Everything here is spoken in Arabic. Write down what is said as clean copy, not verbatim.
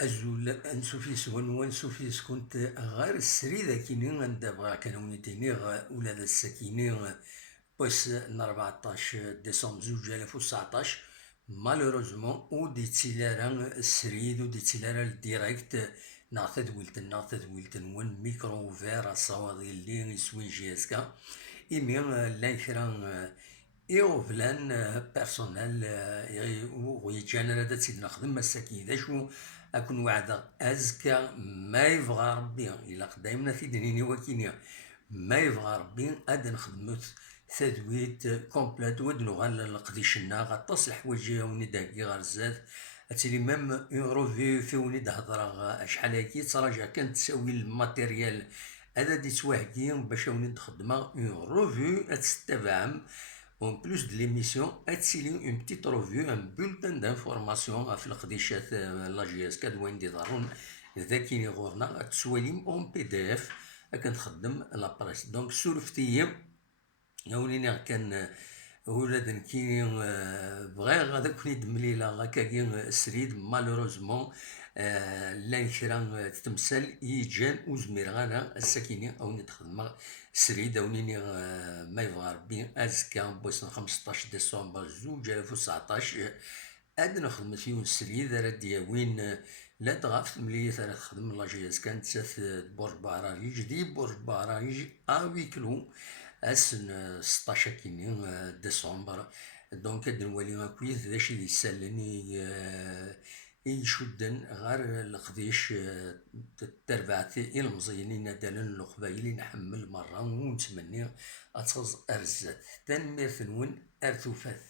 أزول أنسوفيس ونسوفيس كنت غير السري ذاكيني ندابغا كانوني تيني ولا ذا السكيني بس 14 ديسمبر 2019 مالوروزمون ودي تيلارا السريد ودي تيلارا الديريكت ناثد ويلتن ون ميكرو فير الصواغي اللي يسوي جيسكا إيمي لان كرا إيغوفلان بيرسونيل ويجان راه تسيد نخدم مساكين ذا شو أكون وعدا أزكى ما يبغى ربي إلا قدايمنا في دنيني وكينيا ما يبغى ربي أد نخدمت تدويت كومبليت ودنو غال القديشنا غطاس الحوايج وني داكي غير الزاد اتيلي ميم اون روفي في وني هضره شحال هاكي تراجع كانت تساوي الماتيريال هذا دي تواهكي باش وني نخدمها اون روفي تستبعم اون بلوس دو ليميسيون اتسيلي اون بتيت روفي ان بولتان دانفورماسيون في القديشات لا جي اس كاد وين دي ضرون ذاكيني غورنا تسواليم اون بي دي اف كنخدم لا بريس دونك سولفتي هاوليني كان ولاد كي بغا غادا كوني دمليلا غاكاكي السريد مالوروزمون لان كرا تمثال يجان وزمير غانا الساكيني اوني تخدم سريد اونيني ما يبغى ربي ازكا بوسن 15 ديسمبر 2019 اد نخدم فيون السريد راه دياوين لا تغاف ملي راه تخدم لاجياس كانت تسات برج بعراجي جديد برج بعراجي اويكلو اسن 16 كيني ديسمبر دونك هاد نولي كويس داش اللي يسالني يشدن غير القديش تربعتي المزينين نادانا القبايلي نحمل مرة ونتمنى أتغز أرزات تنمير ثنون أرثوفات.